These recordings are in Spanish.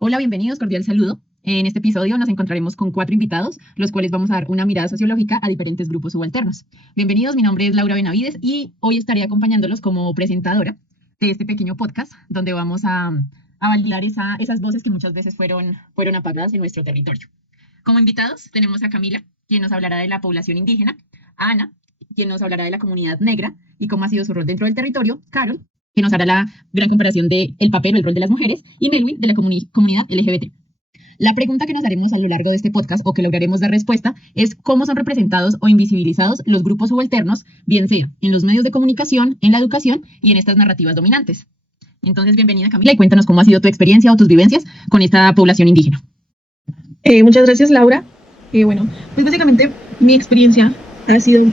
Hola, bienvenidos, cordial saludo. En este episodio nos encontraremos con 4 invitados, los cuales vamos a dar una mirada sociológica a diferentes grupos subalternos. Bienvenidos, mi nombre es Laura Benavides y hoy estaré acompañándolos como presentadora de este pequeño podcast donde vamos a validar esas voces que muchas veces fueron apagadas en nuestro territorio. Como invitados tenemos a Camila, quien nos hablará de la población indígena, a Ana, quien nos hablará de la comunidad negra y cómo ha sido su rol dentro del territorio, Carol, que nos hará la gran comparación del papel o el rol de las mujeres, y Melwin, de la comunidad LGBT. La pregunta que nos haremos a lo largo de este podcast o que lograremos dar respuesta es cómo son representados o invisibilizados los grupos subalternos, bien sea en los medios de comunicación, en la educación y en estas narrativas dominantes. Entonces, bienvenida Camila y cuéntanos cómo ha sido tu experiencia o tus vivencias con esta población indígena. Muchas gracias, Laura. Bueno, pues básicamente mi experiencia ha sido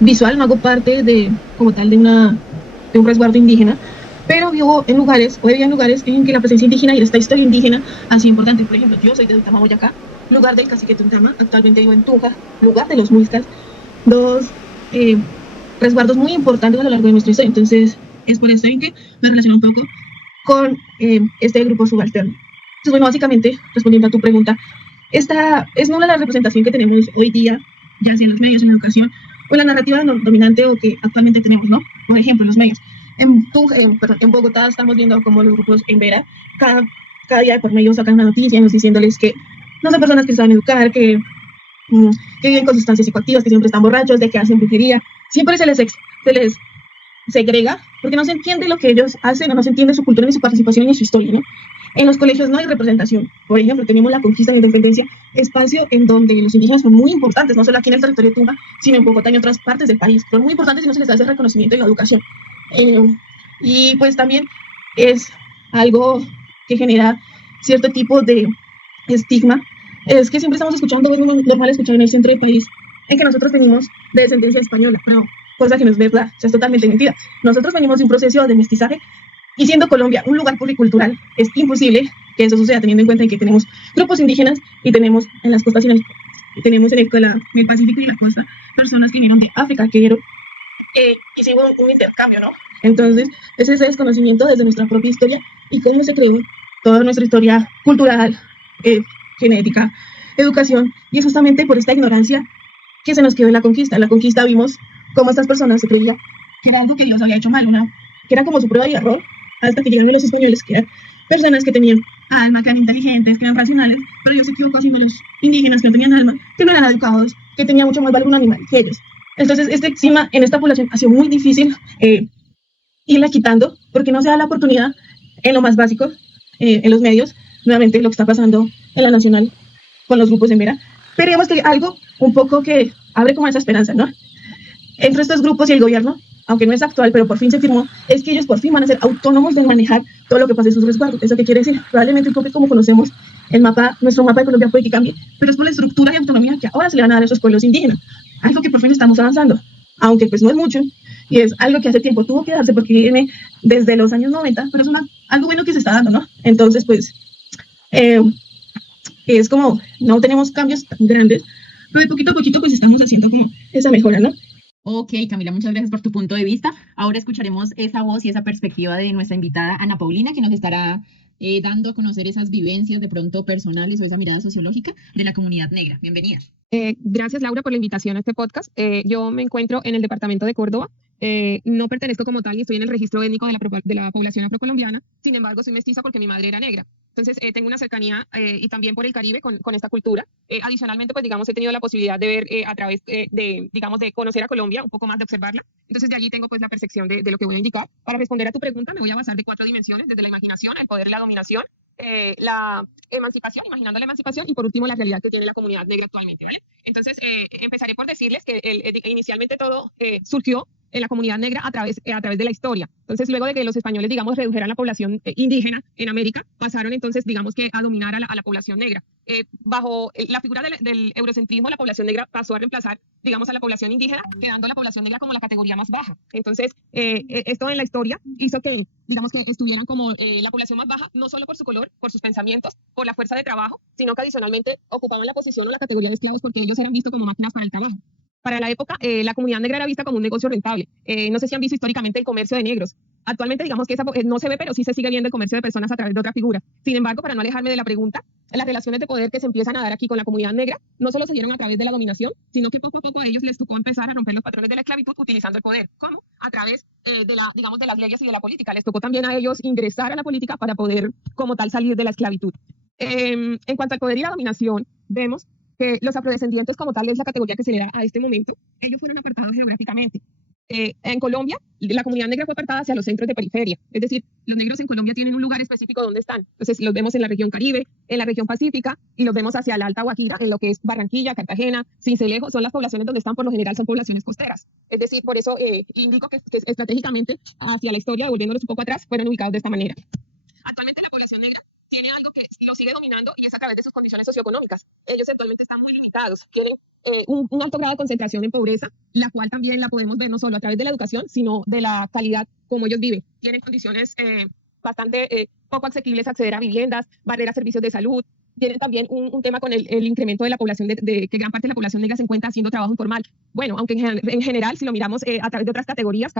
visual, no hago parte de, como tal, de un resguardo indígena, pero vivo en lugares, o he vivido en lugares en que la presencia indígena y esta historia indígena ha sido importante. Por ejemplo, yo soy de Tuntama, Boyacá, lugar del cacique Tuntama, actualmente vivo en Tunja, lugar de los muiscas, dos resguardos muy importantes a lo largo de nuestra historia. Entonces, es por eso en que me relaciono un poco con este grupo subalterno. Entonces, bueno, básicamente, respondiendo a tu pregunta, esta es nula la representación que tenemos hoy día, ya sea en los medios, en la educación, o en la narrativa dominante o que actualmente tenemos, ¿no? Por ejemplo, en los medios. En Bogotá estamos viendo cómo los grupos en Vera, cada día por medio sacan una noticia diciéndoles que no son personas que saben educar, que viven con sustancias psicoactivas, que siempre están borrachos, de que hacen brujería. Siempre se les segrega porque no se entiende lo que ellos hacen, no se entiende su cultura, ni su participación, ni su historia, ¿no? En los colegios no hay representación. Por ejemplo, tenemos la conquista y la independencia, espacio en donde los indígenas son muy importantes, no solo aquí en el territorio de Tumba, sino en Bogotá y en otras partes del país. Son muy importantes y no se les da ese reconocimiento en la educación. Eh, y pues también es algo que genera cierto tipo de estigma. Es que siempre estamos escuchando, es muy normal escuchar en el centro del país, en que nosotros venimos de descendencia española, no, cosa que no es verdad, o sea, es totalmente mentira. Nosotros venimos de un proceso de mestizaje y siendo Colombia un lugar pluricultural, es imposible que eso suceda teniendo en cuenta que tenemos grupos indígenas y tenemos en las costas, tenemos en el Pacífico y en la costa personas que vinieron de África, que vieron hicimos un intercambio, ¿no? Entonces, es ese desconocimiento desde nuestra propia historia y cómo se creó toda nuestra historia cultural, genética, educación, y es justamente por esta ignorancia que se nos quedó en la conquista. En la conquista vimos cómo estas personas se creían que era algo que Dios había hecho mal, que era como su prueba y error, hasta que llegaron los españoles, que eran personas que tenían alma, que eran inteligentes, que eran racionales, pero Dios se equivocó haciendo los indígenas que no tenían alma, que no eran educados, que tenían mucho más valor un animal que ellos. Entonces, este eczema en esta población ha sido muy difícil irla quitando, porque no se da la oportunidad en lo más básico, en los medios, nuevamente lo que está pasando en la nacional con los grupos en Vera, pero digamos que algo un poco que abre como esa esperanza, ¿no? Entre estos grupos y el gobierno, aunque no es actual, pero por fin se firmó, es que ellos por fin van a ser autónomos de manejar todo lo que pasa en sus resguardos. ¿Eso qué quiere decir? Probablemente un poco como conocemos el mapa, nuestro mapa de Colombia puede que cambie, pero es por la estructura y autonomía que ahora se le van a dar a esos pueblos indígenas. Algo que por fin estamos avanzando, aunque pues no es mucho, y es algo que hace tiempo tuvo que darse porque viene desde los años 90, pero es algo bueno que se está dando, ¿no? Entonces, pues, es como, no tenemos cambios tan grandes, pero de poquito a poquito pues estamos haciendo como esa mejora, ¿no? Ok, Camila, muchas gracias por tu punto de vista. Ahora escucharemos esa voz y esa perspectiva de nuestra invitada Ana Paulina, que nos estará dando a conocer esas vivencias de pronto personales o esa mirada sociológica de la comunidad negra. Bienvenida. Gracias, Laura, por la invitación a este podcast. Yo me encuentro en el departamento de Córdoba. No pertenezco como tal y estoy en el registro étnico de la población afrocolombiana. Sin embargo, soy mestiza porque mi madre era negra. Entonces, tengo una cercanía y también por el Caribe con esta cultura. Adicionalmente, pues, digamos, he tenido la posibilidad de ver a través digamos, de conocer a Colombia, un poco más de observarla. Entonces, de allí tengo, pues, la percepción de lo que voy a indicar. Para responder a tu pregunta, me voy a basar de 4 dimensiones, desde la imaginación, el poder y la dominación, la emancipación, imaginando la emancipación, y por último la realidad que tiene la comunidad negra actualmente, ¿vale? Entonces, empezaré por decirles que inicialmente todo surgió en la comunidad negra a través de la historia. Entonces, luego de que los españoles, digamos, redujeran la población indígena en América, pasaron entonces, digamos, que a dominar a la población negra. Bajo la figura del eurocentrismo, la población negra pasó a reemplazar, digamos, a la población indígena, quedando la población negra como la categoría más baja. Entonces, esto en la historia hizo que, digamos, que estuvieran como la población más baja, no solo por su color, por sus pensamientos, por la fuerza de trabajo, sino que adicionalmente ocupaban la posición o la categoría de esclavos porque ellos eran vistos como máquinas para el trabajo. Para la época, la comunidad negra era vista como un negocio rentable. No sé si han visto históricamente el comercio de negros. Actualmente, digamos que no se ve, pero sí se sigue viendo el comercio de personas a través de otra figura. Sin embargo, para no alejarme de la pregunta, las relaciones de poder que se empiezan a dar aquí con la comunidad negra no solo se dieron a través de la dominación, sino que poco a poco a ellos les tocó empezar a romper los patrones de la esclavitud utilizando el poder. ¿Cómo? A través digamos, de las leyes y de la política. Les tocó también a ellos ingresar a la política para poder, como tal, salir de la esclavitud. En cuanto al poder y la dominación, vemos que los afrodescendientes, como tal, es la categoría que se le da a este momento, ellos fueron apartados geográficamente. En Colombia, la comunidad negra fue apartada hacia los centros de periferia, es decir, los negros en Colombia tienen un lugar específico donde están. Entonces, los vemos en la región Caribe, en la región Pacífica, y los vemos hacia la Alta Guajira, en lo que es Barranquilla, Cartagena, Sincelejo, son las poblaciones donde están, por lo general, son poblaciones costeras. Es decir, por eso indico que estratégicamente, hacia la historia, devolviéndonos un poco atrás, fueron ubicados de esta manera. Actualmente la población negra tiene algo que lo sigue dominando y es a través de sus condiciones socioeconómicas. Ellos actualmente están muy limitados, tienen un alto grado de concentración en pobreza, la cual también la podemos ver no solo a través de la educación, sino de la calidad como ellos viven. Tienen condiciones bastante poco asequibles a acceder a viviendas, barreras a servicios de salud. Tienen también un tema con el incremento de la población, que gran parte de la población negra se encuentra haciendo trabajo informal. Bueno, aunque en general, si lo miramos a través de otras categorías,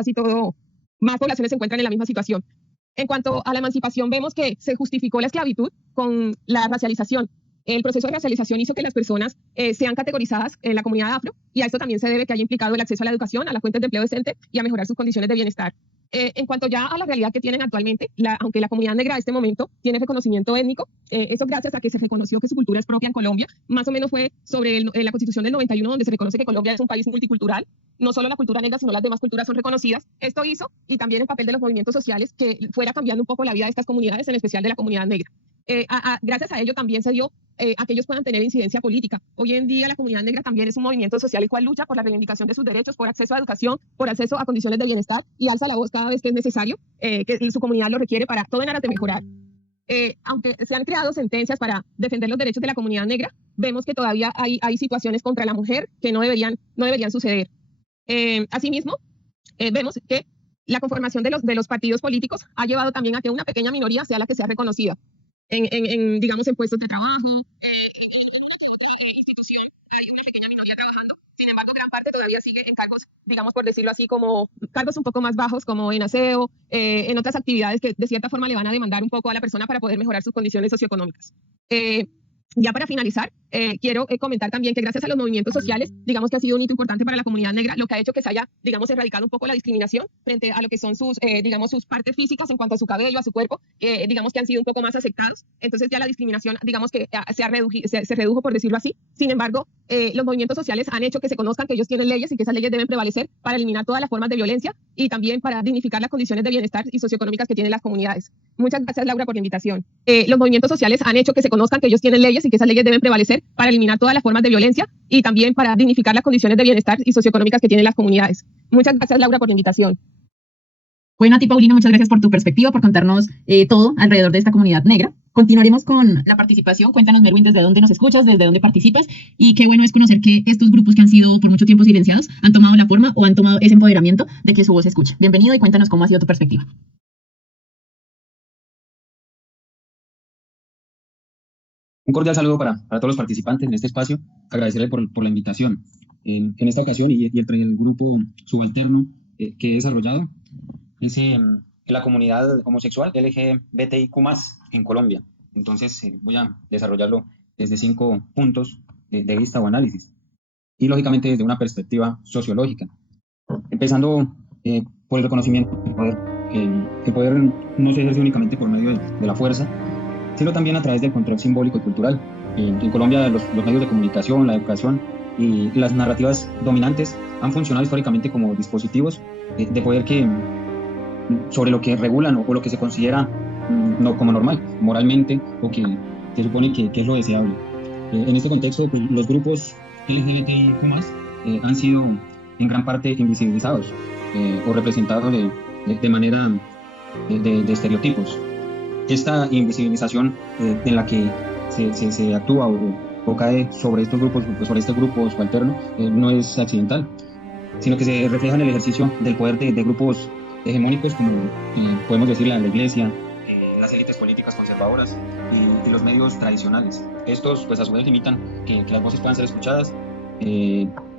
más poblaciones se encuentran en la misma situación. En cuanto a la emancipación, vemos que se justificó la esclavitud con la racialización. El proceso de racialización hizo que las personas sean categorizadas en la comunidad afro, y a esto también se debe que haya implicado el acceso a la educación, a las fuentes de empleo decente y a mejorar sus condiciones de bienestar. En cuanto ya a la realidad que tienen actualmente, aunque la comunidad negra a este momento tiene reconocimiento étnico, eso gracias a que se reconoció que su cultura es propia en Colombia, más o menos fue sobre la Constitución del 91, donde se reconoce que Colombia es un país multicultural, no solo la cultura negra, sino las demás culturas son reconocidas. Esto hizo, y también el papel de los movimientos sociales, que fuera cambiando un poco la vida de estas comunidades, en especial de la comunidad negra. Gracias a ello también se dio a que ellos puedan tener incidencia política. Hoy en día la comunidad negra también es un movimiento social el cual lucha por la reivindicación de sus derechos, por acceso a educación, por acceso a condiciones de bienestar, y alza la voz cada vez que es necesario, que su comunidad lo requiere para todo en aras de mejorar. Aunque se han creado sentencias para defender los derechos de la comunidad negra, vemos que todavía hay situaciones contra la mujer que no deberían suceder. Asimismo, vemos que la conformación de los partidos políticos ha llevado también a que una pequeña minoría sea la que sea reconocida digamos, en puestos de trabajo, en una institución hay una pequeña minoría trabajando. Sin embargo, gran parte todavía sigue en cargos, digamos, por decirlo así, como cargos un poco más bajos, como en aseo, en otras actividades que de cierta forma le van a demandar un poco a la persona para poder mejorar sus condiciones socioeconómicas. Ya para finalizar, quiero comentar también que gracias a los movimientos sociales, digamos que ha sido un hito importante para la comunidad negra, lo que ha hecho que se haya, digamos, erradicado un poco la discriminación frente a lo que son digamos, sus partes físicas en cuanto a su cabello, a su cuerpo, digamos que han sido un poco más aceptados. Entonces ya la discriminación, digamos que se redujo, por decirlo así. Sin embargo, los movimientos sociales han hecho que se conozcan que ellos tienen leyes y que esas leyes deben prevalecer para eliminar todas las formas de violencia y también para dignificar las condiciones de bienestar y socioeconómicas que tienen las comunidades. Muchas gracias, Laura, por la invitación. Los movimientos sociales han hecho que se conozcan que ellos tienen leyes y que esas leyes deben prevalecer para eliminar todas las formas de violencia y también para dignificar las condiciones de bienestar y socioeconómicas que tienen las comunidades. Muchas gracias, Laura, por la invitación. Bueno, a ti, Paulina, muchas gracias por tu perspectiva, por contarnos todo alrededor de esta comunidad negra. Continuaremos con la participación. Cuéntanos, Merwin, desde dónde nos escuchas, desde dónde participas, y qué bueno es conocer que estos grupos que han sido por mucho tiempo silenciados han tomado la forma o han tomado ese empoderamiento de que su voz se escuche. Bienvenido y cuéntanos cómo ha sido tu perspectiva. Un cordial saludo para todos los participantes en este espacio. Agradecerle por la invitación. En esta ocasión, y el grupo subalterno que he desarrollado es la comunidad homosexual LGBTIQ+ en Colombia. Entonces, voy a desarrollarlo desde 5 puntos de vista o análisis. Y, lógicamente, desde una perspectiva sociológica. Empezando por el reconocimiento del poder. El poder no se ejerce únicamente por medio de la fuerza, sino también a través del control simbólico y cultural. En Colombia los medios de comunicación, la educación y las narrativas dominantes han funcionado históricamente como dispositivos de poder sobre lo que regulan o lo que se considera no como normal, moralmente, o que se supone que es lo deseable. En este contexto, pues, los grupos LGBTIQ+ han sido en gran parte invisibilizados o representados de manera de estereotipos. Esta invisibilización en la que se actúa o cae sobre estos grupos, sobre este grupo subalterno, no es accidental, sino que se refleja en el ejercicio del poder de grupos hegemónicos como podemos decir la iglesia, las élites políticas conservadoras y los medios tradicionales. Estos, pues, a su vez limitan que las voces puedan ser escuchadas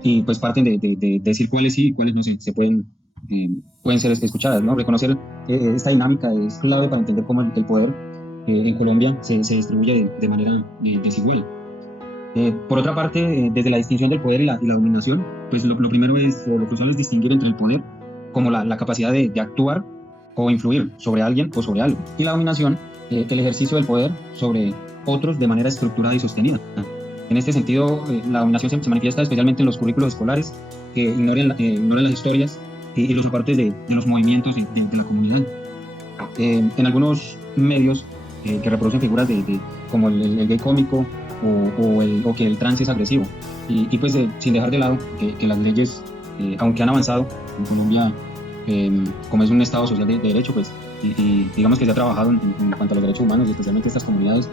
y pues parten de decir cuáles sí y cuáles no se pueden ser escuchadas, ¿no? Reconocer esta dinámica es clave para entender cómo el poder en Colombia se distribuye de manera desigual. Por otra parte, desde la distinción del poder y la dominación, pues lo primero es, o lo crucial es distinguir entre el poder como la capacidad de actuar o influir sobre alguien o sobre algo, y la dominación, el ejercicio del poder sobre otros de manera estructurada y sostenida. En este sentido, la dominación se manifiesta especialmente en los currículos escolares que ignoran las historias y los aportes de los movimientos de la comunidad. En algunos medios que reproducen figuras como el gay cómico o que el trans es agresivo. Y pues sin dejar de lado que las leyes, aunque han avanzado en Colombia, como es un Estado social de derecho, pues, y digamos que se ha trabajado en cuanto a los derechos humanos, y especialmente estas comunidades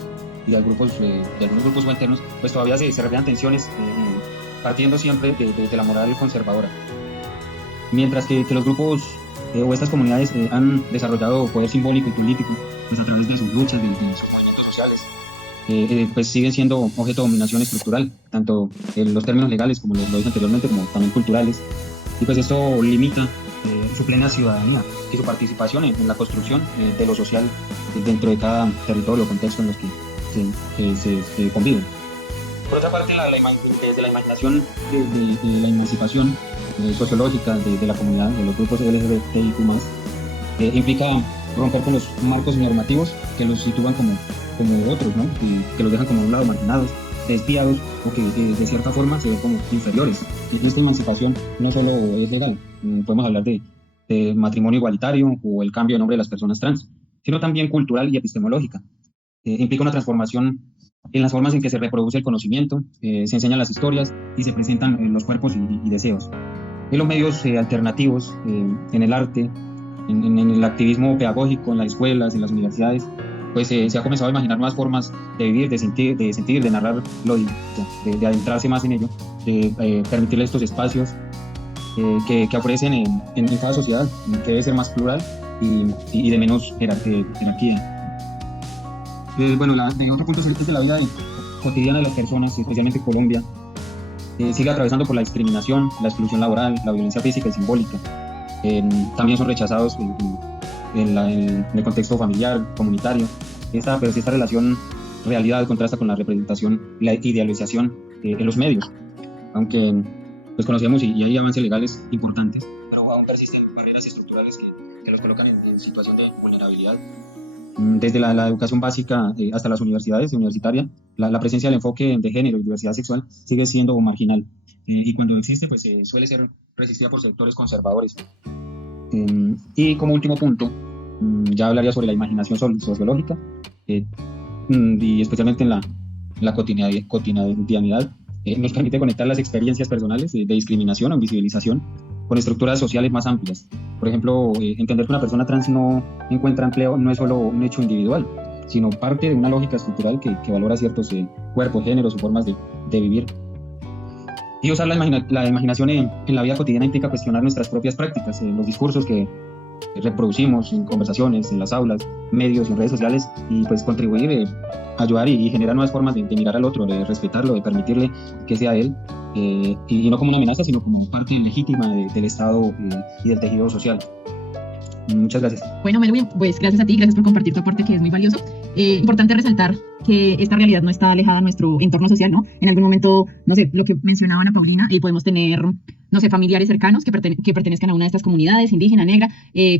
y de algunos grupos subalternos, pues todavía se reflejan tensiones partiendo siempre de la moral conservadora. Mientras que los grupos o estas comunidades han desarrollado poder simbólico y político, pues a través de sus luchas, de sus movimientos sociales, pues siguen siendo objeto de dominación estructural, tanto en los términos legales, como lo dije anteriormente, como también culturales. Y pues esto limita su plena ciudadanía y su participación en la construcción de lo social dentro de cada territorio o contexto en los que se conviven. Por otra parte, desde la imaginación de la emancipación sociológica de la comunidad, de los grupos LGBTIQ+, implica romper con los marcos normativos que los sitúan como otros, ¿no? Y que los dejan como a un lado marginados, desviados, o que de cierta forma se ven como inferiores. Y esta emancipación no solo es legal, podemos hablar de matrimonio igualitario o el cambio de nombre de las personas trans, sino también cultural y epistemológica. Implica una transformación en las formas en que se reproduce el conocimiento, se enseñan las historias y se presentan los cuerpos y deseos. En los medios alternativos, en el arte, en el activismo pedagógico, en las escuelas, en las universidades, pues se ha comenzado a imaginar nuevas formas de vivir, de sentir, de narrarlo, de adentrarse más en ello, de permitirle estos espacios que ofrecen en cada sociedad, que debe ser más plural y de menos jerarquía. Bueno, otro punto es que la vida cotidiana de las personas, especialmente en Colombia, sigue atravesando por la discriminación, la exclusión laboral, la violencia física y simbólica. También son rechazados en el contexto familiar, comunitario. Esta relación realidad contrasta con la representación y la idealización en los medios. Aunque pues conocemos y hay avances legales importantes, pero aún persisten barreras estructurales que los colocan en situación de vulnerabilidad. Desde la educación básica hasta las universidades, universitaria, la presencia del enfoque de género y diversidad sexual sigue siendo marginal. Y cuando existe, pues suele ser resistida por sectores conservadores. Y como último punto, ya hablaría sobre la imaginación sociológica, y especialmente en la cotidianidad. Nos permite conectar las experiencias personales de discriminación o invisibilización con estructuras sociales más amplias. Por ejemplo, entender que una persona trans no encuentra empleo no es solo un hecho individual, sino parte de una lógica estructural que valora ciertos cuerpos, géneros o formas de vivir. Y usar la imaginación en la vida cotidiana implica cuestionar nuestras propias prácticas, los discursos que reproducimos en conversaciones, en las aulas, medios y en redes sociales, y pues contribuir, ayudar y generar nuevas formas de mirar al otro, de respetarlo, de permitirle que sea él, y no como una amenaza, sino como parte legítima del Estado y del tejido social. Muchas gracias. Bueno, Melvin, pues gracias a ti, gracias por compartir tu aporte, que es muy valioso. Importante resaltar que esta realidad no está alejada de nuestro entorno social, ¿no? En algún momento, no sé, lo que mencionaba Ana Paulina, podemos tener, no sé, familiares cercanos que pertenezcan a una de estas comunidades, indígena, negra,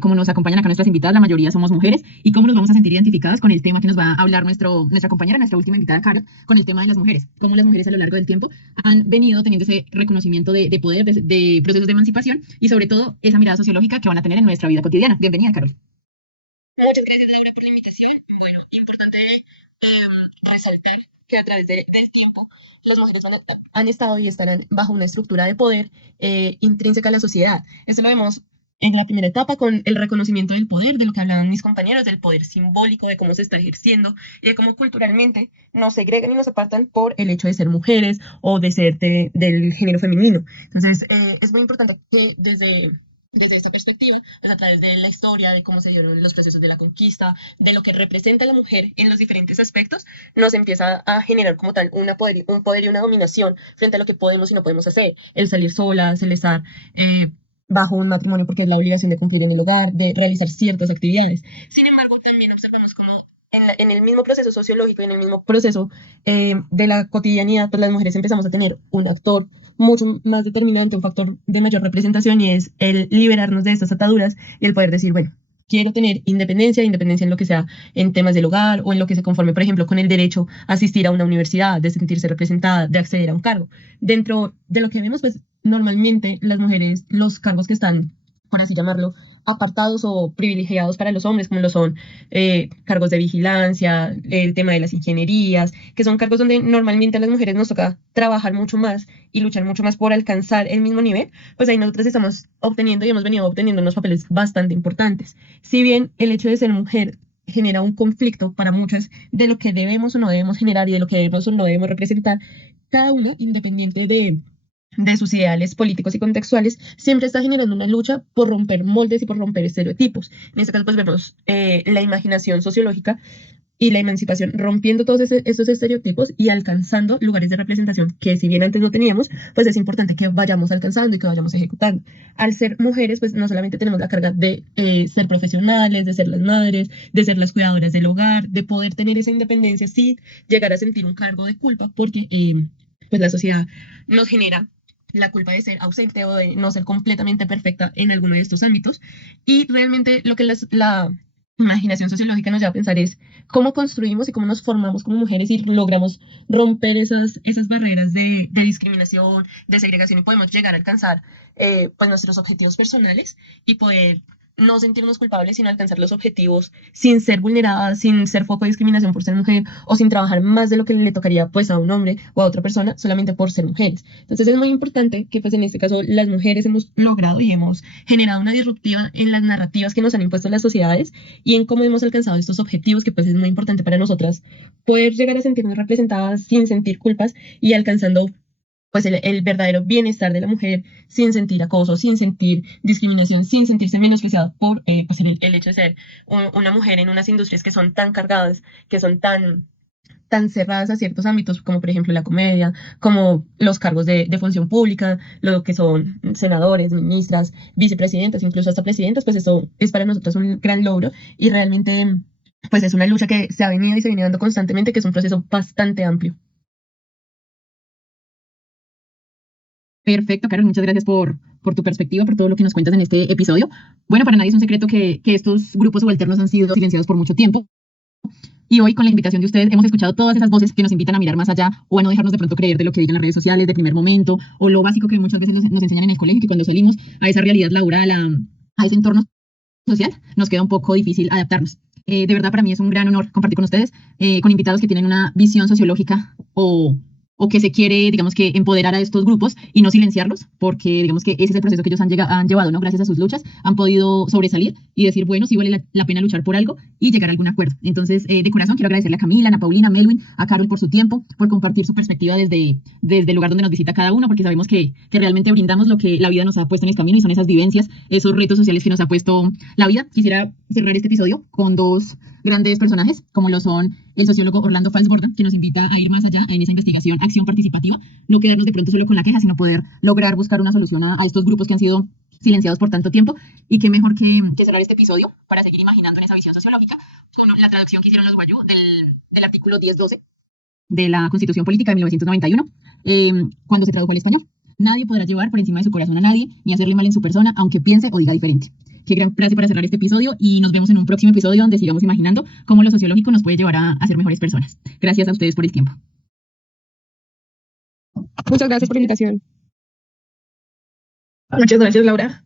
como nos acompañan acá nuestras invitadas, la mayoría somos mujeres, y cómo nos vamos a sentir identificadas con el tema que nos va a hablar nuestra compañera, nuestra última invitada, Carol, con el tema de las mujeres, cómo las mujeres a lo largo del tiempo han venido teniendo ese reconocimiento de poder, de procesos de emancipación, y sobre todo esa mirada sociológica que van a tener en nuestra vida cotidiana. Bienvenida, Carol. Muchas gracias, Laura, por la invitación. Bueno, importante resaltar que a través del tiempo las mujeres han estado y estarán bajo una estructura de poder intrínseca a la sociedad. Esto lo vemos en la primera etapa con el reconocimiento del poder, de lo que hablaban mis compañeros, del poder simbólico, de cómo se está ejerciendo y de cómo culturalmente nos segregan y nos apartan por el hecho de ser mujeres o de ser del género femenino. Entonces, es muy importante que desde desde esta perspectiva, pues a través de la historia, de cómo se dieron los procesos de la conquista, de lo que representa la mujer en los diferentes aspectos, nos empieza a generar como tal un poder y una dominación frente a lo que podemos y no podemos hacer. El salir solas, el estar bajo un matrimonio porque es la obligación de cumplir en el hogar, de realizar ciertas actividades. Sin embargo, también observamos como en el mismo proceso sociológico y en el mismo proceso de la cotidianidad, pues las mujeres empezamos a tener un actor mucho más determinante, un factor de mayor representación, y es el liberarnos de estas ataduras y el poder decir, bueno, quiero tener independencia en lo que sea, en temas del hogar o en lo que se conforme, por ejemplo, con el derecho a asistir a una universidad, de sentirse representada, de acceder a un cargo. Dentro de lo que vemos, pues normalmente las mujeres, los cargos que están, por así llamarlo, apartados o privilegiados para los hombres, como lo son cargos de vigilancia, el tema de las ingenierías, que son cargos donde normalmente a las mujeres nos toca trabajar mucho más y luchar mucho más por alcanzar el mismo nivel, pues ahí nosotros estamos obteniendo y hemos venido obteniendo unos papeles bastante importantes. Si bien el hecho de ser mujer genera un conflicto para muchas de lo que debemos o no debemos generar y de lo que debemos o no debemos representar, cada uno, independiente de sus ideales políticos y contextuales, siempre está generando una lucha por romper moldes y por romper estereotipos. En este caso, pues vemos la imaginación sociológica y la emancipación rompiendo todos esos estereotipos y alcanzando lugares de representación que si bien antes no teníamos, pues es importante que vayamos alcanzando y que vayamos ejecutando. Al ser mujeres, pues no solamente tenemos la carga de ser profesionales, de ser las madres, de ser las cuidadoras del hogar, de poder tener esa independencia sin llegar a sentir un cargo de culpa, porque pues la sociedad nos genera la culpa de ser ausente o de no ser completamente perfecta en alguno de estos ámbitos. Y realmente lo que la imaginación sociológica nos lleva a pensar es cómo construimos y cómo nos formamos como mujeres y logramos romper esas barreras de discriminación, de segregación, y podemos llegar a alcanzar pues nuestros objetivos personales y poder no sentirnos culpables, sino alcanzar los objetivos sin ser vulneradas, sin ser foco de discriminación por ser mujer o sin trabajar más de lo que le tocaría pues a un hombre o a otra persona solamente por ser mujeres. Entonces es muy importante que pues en este caso las mujeres hemos logrado y hemos generado una disruptiva en las narrativas que nos han impuesto las sociedades y en cómo hemos alcanzado estos objetivos, que pues es muy importante para nosotras poder llegar a sentirnos representadas sin sentir culpas y alcanzando pues el verdadero bienestar de la mujer sin sentir acoso, sin sentir discriminación, sin sentirse menospreciada por pues el hecho de ser una mujer en unas industrias que son tan cargadas, que son tan cerradas a ciertos ámbitos, como por ejemplo la comedia, como los cargos de función pública, lo que son senadores, ministras, vicepresidentas, incluso hasta presidentas, pues eso es para nosotros un gran logro y realmente pues es una lucha que se ha venido y se viene dando constantemente, que es un proceso bastante amplio. Perfecto, Carol, muchas gracias por tu perspectiva, por todo lo que nos cuentas en este episodio. Bueno, para nadie es un secreto que estos grupos subalternos han sido silenciados por mucho tiempo. Y hoy, con la invitación de ustedes, hemos escuchado todas esas voces que nos invitan a mirar más allá o a no dejarnos de pronto creer de lo que veían en las redes sociales de primer momento o lo básico que muchas veces nos enseñan en el colegio, que cuando salimos a esa realidad laboral, a ese entorno social, nos queda un poco difícil adaptarnos. De verdad, para mí es un gran honor compartir con ustedes, con invitados que tienen una visión sociológica o que se quiere, digamos que, empoderar a estos grupos y no silenciarlos, porque digamos que ese es el proceso que ellos han llevado, ¿no? Gracias a sus luchas, han podido sobresalir y decir, bueno, sí vale la pena luchar por algo y llegar a algún acuerdo. Entonces, de corazón, quiero agradecerle a Camila, a Ana Paulina, a Melwin, a Carol por su tiempo, por compartir su perspectiva desde el lugar donde nos visita cada uno, porque sabemos que realmente brindamos lo que la vida nos ha puesto en el camino y son esas vivencias, esos retos sociales que nos ha puesto la vida. Quisiera cerrar este episodio con dos grandes personajes, como lo son el sociólogo Orlando Fals Gordon, que nos invita a ir más allá en esa investigación, acción participativa, no quedarnos de pronto solo con la queja, sino poder lograr buscar una solución a estos grupos que han sido silenciados por tanto tiempo. Y qué mejor que cerrar este episodio para seguir imaginando en esa visión sociológica con la traducción que hicieron los Guayú del artículo 10.12 de la Constitución Política de 1991, cuando se tradujo al español. Nadie podrá llevar por encima de su corazón a nadie, ni hacerle mal en su persona, aunque piense o diga diferente. Qué gran frase para cerrar este episodio y nos vemos en un próximo episodio donde sigamos imaginando cómo lo sociológico nos puede llevar a ser mejores personas. Gracias a ustedes por el tiempo. Muchas gracias por la invitación. Muchas gracias, Laura.